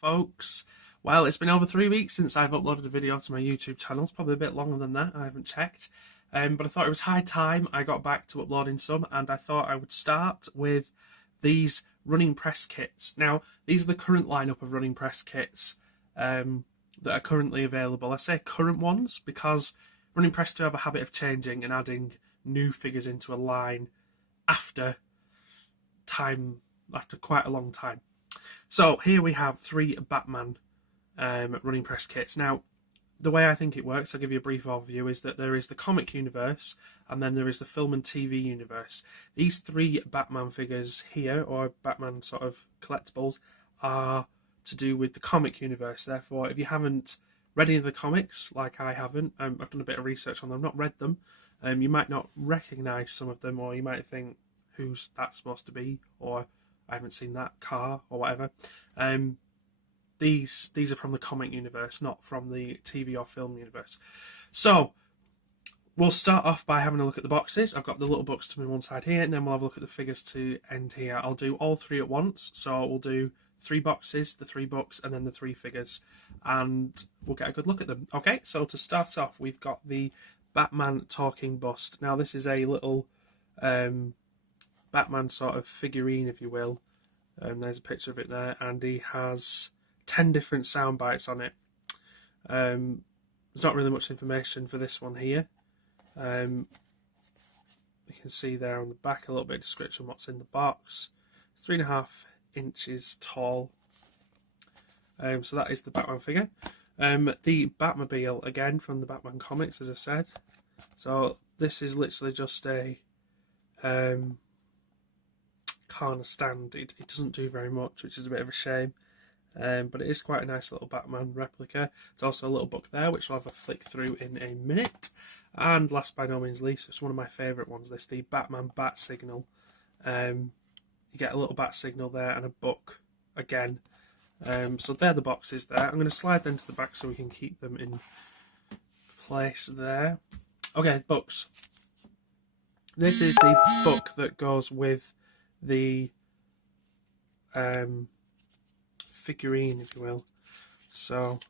folks. Well, it's been over 3 weeks since I've uploaded a video to my YouTube channel. It's probably a bit longer than that, I haven't checked. But I thought it was high time I got back to uploading some, and I thought I would start with these running press kits. Now, these are the current lineup of running press kits that are currently available. I say current ones because running press do have a habit of changing and adding new figures into a line after quite a long time. So here we have 3 Batman running press kits. Now, the way I think it works, I'll give you a brief overview, is that there is the comic universe and then there is the film and TV universe. These 3 Batman figures here, or Batman sort of collectibles, are to do with the comic universe. Therefore, if you haven't read any of the comics, like I haven't, I've done a bit of research on them, not read them, you might not recognise some of them, or you might think, who's that supposed to be, or I haven't seen that car, or whatever. These are from the comic universe, not from the TV or film universe. So, we'll start off by having a look at the boxes. I've got the little box to my one side here, and then we'll have a look at the figures to end here. I'll do all 3 at once, so we'll do 3 boxes, the 3 books, and then the 3 figures, and we'll get a good look at them. Okay, so to start off, we've got the Batman talking bust. Now, this is a little Batman sort of figurine, if you will. There's a picture of it there, and he has 10 different sound bites on it. There's not really much information for this one here. You can see there on the back a little bit of description what's in the box. 3.5 inches tall. So that is the Batman figure. The Batmobile, again, from the Batman comics, as I said. So this is literally just a car on a stand. It doesn't do very much, which is a bit of a shame. But it is quite a nice little Batman replica. There's also a little book there, which we'll have a flick through in a minute. And last by no means least, it's one of my favourite ones, this, the Batman Bat Signal. You get a little bat signal there and a book again. So they're the boxes there. I'm going to slide them to the back so we can keep them in place there. Okay, books. This is the book that goes with the figurine, if you will. So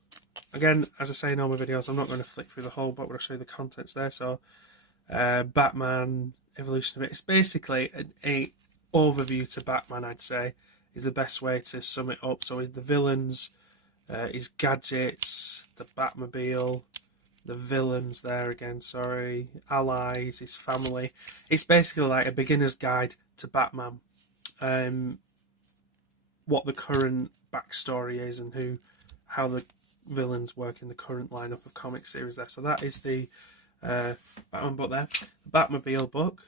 again, as I say in all my videos, I'm not going to flick through the whole book, but I'll show you the contents there. So Batman, evolution of it. It's basically a overview to Batman, I'd say, is the best way to sum it up. So the villains, his gadgets, the Batmobile, the villains there again, sorry, allies, his family. It's basically like a beginner's guide to Batman. What the current backstory is and how the villains work in the current lineup of comic series there. So that is the Batman book there. The Batmobile book.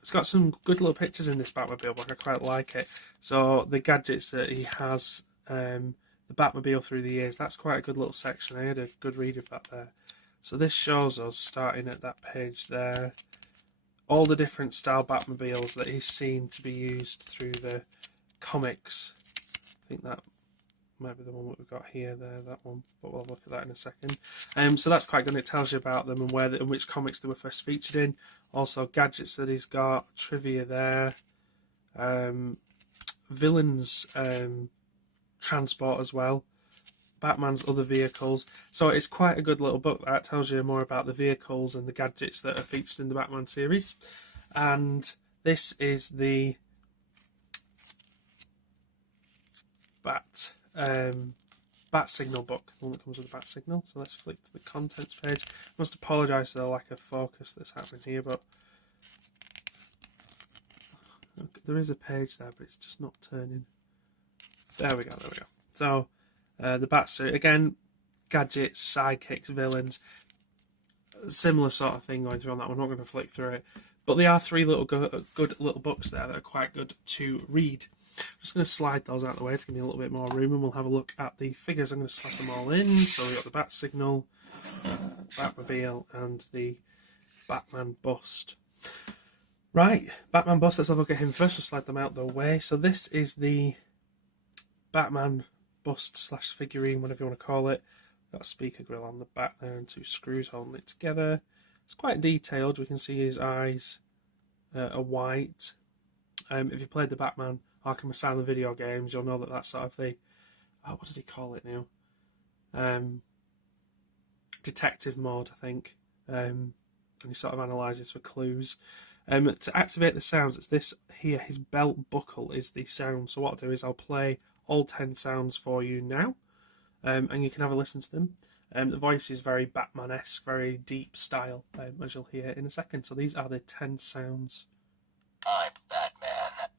It's got some good little pictures in this Batmobile book. I quite like it. So the gadgets that he has, the Batmobile through the years, that's quite a good little section. I had a good read of that there. So this shows us, starting at that page there, all the different style Batmobiles that he's seen to be used through the comics. I think that might be the one that we've got here, there, that one, but we'll look at that in a second. So that's quite good. It tells you about them and and which comics they were first featured in. Also gadgets that he's got, trivia there, villains transport as well, Batman's other vehicles. So it's quite a good little book that tells you more about the vehicles and the gadgets that are featured in the Batman series. And this is the Bat Signal book, the one that comes with the Bat Signal. So let's flick to the contents page. I must apologise for the lack of focus that's happening here, but there is a page there, but it's just not turning. There we go. So the Bat suit again, gadgets, sidekicks, villains, similar sort of thing going through on that one. I'm not going to flick through it, but there are 3 little good little books there that are quite good to read. I'm just going to slide those out of the way to give me a little bit more room, and we'll have a look at the figures. I'm going to slap them all in. So we've got the Bat Signal, Batmobile, and the Batman Bust. Right, Batman Bust, let's have a look at him first. We'll slide them out the way. So this is the Batman Bust / figurine, whatever you want to call it. Got a speaker grill on the back there and 2 screws holding it together. It's quite detailed. We can see his eyes are white. If you played the Batman Arkham Asylum video games, you'll know that that's sort of the what does he call it now? Detective mode, I think. And he sort of analyses for clues. To activate the sounds, it's this here. His belt buckle is the sound. So what I'll do is I'll play all 10 sounds for you now, and you can have a listen to them. The voice is very Batman-esque, very deep style, as you'll hear in a second. So these are the 10 sounds. I'm Batman.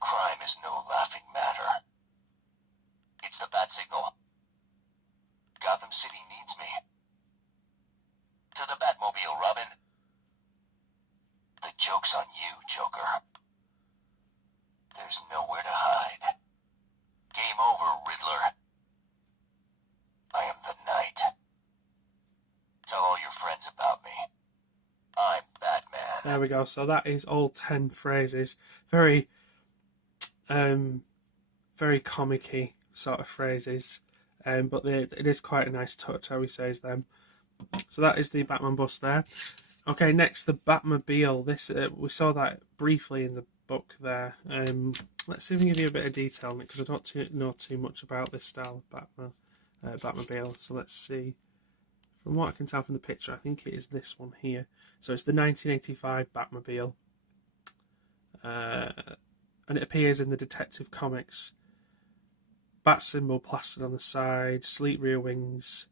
Crime is no laughing matter. It's the bat signal. Gotham City needs me. To the Batmobile, Robin. The joke's on you, Joker. There's nowhere to hide. Game over, Riddler. I am the Knight. Tell all your friends about me. I'm Batman. There we go. So that is all 10 phrases. Very, very comic-y sort of phrases. But it is quite a nice touch how he says them. So that is the Batman bus there. Okay, next the Batmobile. This we saw that briefly in the book there. Let's see if we can give you a bit of detail on it, because I don't know too much about this style of Batmobile. So let's see. From what I can tell from the picture, I think it is this one here. So it's the 1985 Batmobile. And it appears in the Detective Comics. Bat symbol plastered on the side, sleek rear wings,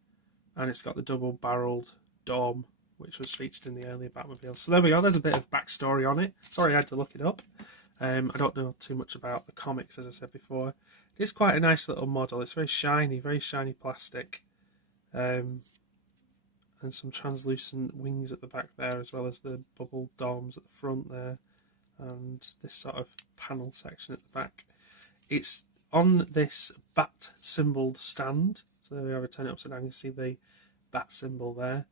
and it's got the double-barreled dome, which was featured in the earlier Batmobile. So there we go, there's a bit of backstory on it. Sorry I had to look it up. I don't know too much about the comics, as I said before. It is quite a nice little model. It's very shiny plastic. And some translucent wings at the back there, as well as the bubble domes at the front there. And this sort of panel section at the back. It's on this bat symboled stand. So there we are, turn it upside down, you can see the bat symbol there.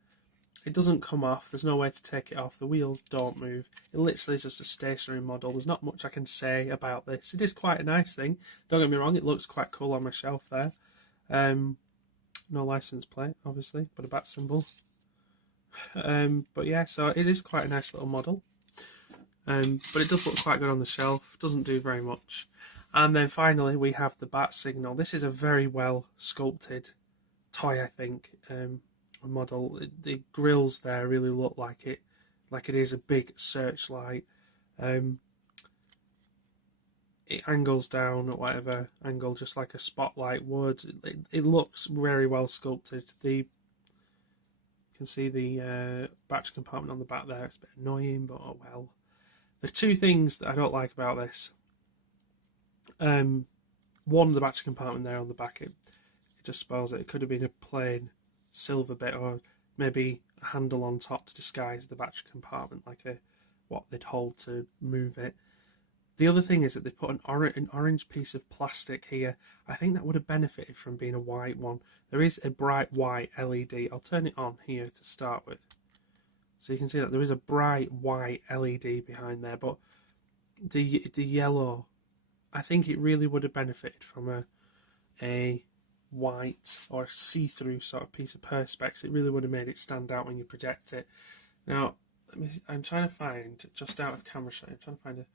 It doesn't come off, there's no way to take it off, the wheels don't move. It literally is just a stationary model. There's not much I can say about this. It is quite a nice thing, don't get me wrong, it looks quite cool on my shelf there. No license plate, obviously, but a bat symbol. But yeah, so it is quite a nice little model. But it does look quite good on the shelf, doesn't do very much. And then finally we have the bat signal. This is a very well sculpted toy, I think. A model. The grills there really look like it is a big searchlight. It angles down at whatever angle, just like a spotlight would. It looks very well sculpted. You can see the battery compartment on the back there. It's a bit annoying, but oh well. The two things that I don't like about this. One, the battery compartment there on the back, it just spoils it. It could have been a plain silver bit, or maybe a handle on top to disguise the battery compartment, like what they'd hold to move it. The other thing is that they put an orange piece of plastic here. I think that would have benefited from being a white one. There is a bright white LED. I'll turn it on here to start with. So you can see that there is a bright white LED behind there, but the yellow, I think it really would have benefited from a white or see-through sort of piece of perspex. It really would have made it stand out when you project it. Now, I'm trying to find, just out of camera shot, I'm trying to find a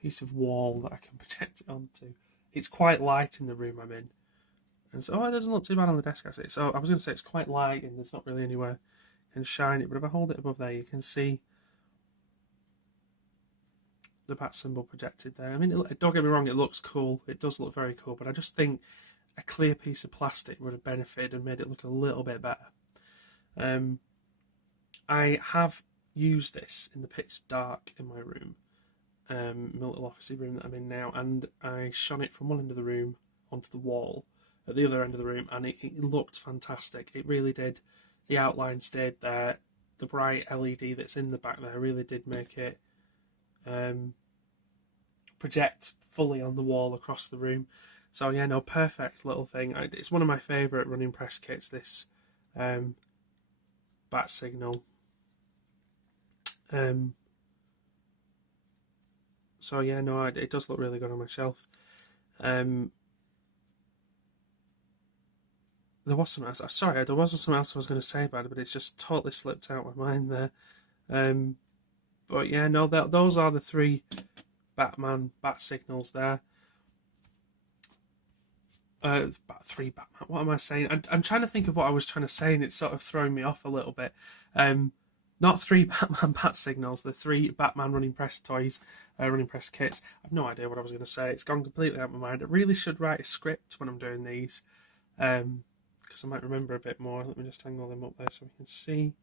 piece of wall that I can project it onto. It's quite light in the room I'm in. And so, it doesn't look too bad on the desk, actually. So I was going to say it's quite light and there's not really anywhere I can shine it. But if I hold it above there, you can see the bat symbol projected there. I mean, don't get me wrong, it looks cool. It does look very cool. But I just think a clear piece of plastic would have benefited and made it look a little bit better. I have used this in the pitch dark in my room. My little officey room that I'm in now, and I shone it from one end of the room onto the wall at the other end of the room, and it looked fantastic. It really did. The outline stayed there. The bright LED that's in the back there really did make it project fully on the wall across the room. So yeah, no, perfect little thing. It's one of my favourite running press kits, this bat signal. So yeah, no, it does look really good on my shelf. There was something else. Sorry, there was something else I was going to say about it, but it's just totally slipped out my mind there. But yeah, no, those are the three Batman bat signals there. three Batman. What am I saying? I'm trying to think of what I was trying to say, and it's sort of throwing me off a little bit. Not three Batman bat signals. The three Batman running press toys, running press kits. I've no idea what I was going to say. It's gone completely out of my mind. I really should write a script when I'm doing these, because I might remember a bit more. Let me just angle them up there so we can see.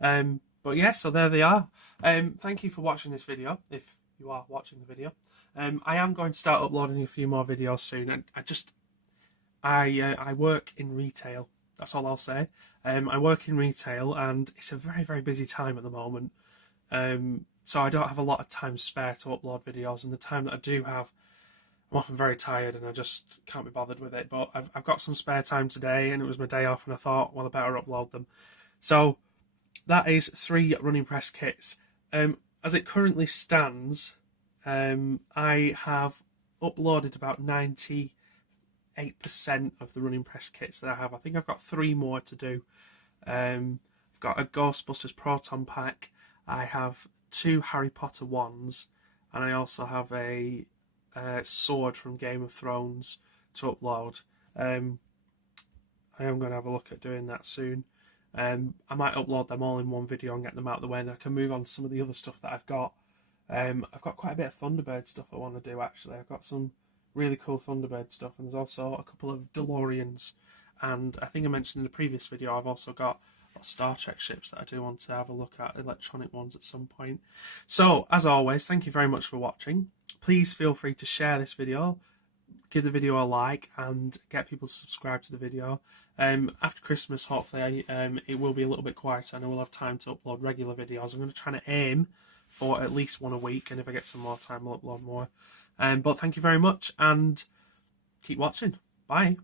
But yeah, so there they are. Thank you for watching this video, if you are watching the video. I am going to start uploading a few more videos soon. I work in retail. That's all I'll say. I work in retail, and it's a very, very busy time at the moment. So I don't have a lot of time spare to upload videos, and the time that I do have, I'm often very tired and I just can't be bothered with it. But I've got some spare time today, and it was my day off, and I thought, well, I better upload them. So that is 3 running press kits. As it currently stands, I have uploaded about 98% of the running press kits that I have. I think I've got 3 more to do. I've got a Ghostbusters Proton Pack, I have 2 Harry Potter ones, and I also have a sword from Game of Thrones to upload. I am going to have a look at doing that soon. I might upload them all in one video and get them out of the way, and then I can move on to some of the other stuff that I've got. I've got quite a bit of Thunderbird stuff I want to do, actually. I've got some really cool Thunderbird stuff, and there's also a couple of DeLoreans, and I think I mentioned in the previous video I've also got Star Trek ships that I do want to have a look at, electronic ones at some point. So, as always, thank you very much for watching. Please feel free to share this video, give the video a like, and get people to subscribe to the video. After Christmas, hopefully, it will be a little bit quieter and I will have time to upload regular videos. I'm going to try to aim for at least 1 a week, and if I get some more time, I'll upload more. But thank you very much, and keep watching. Bye.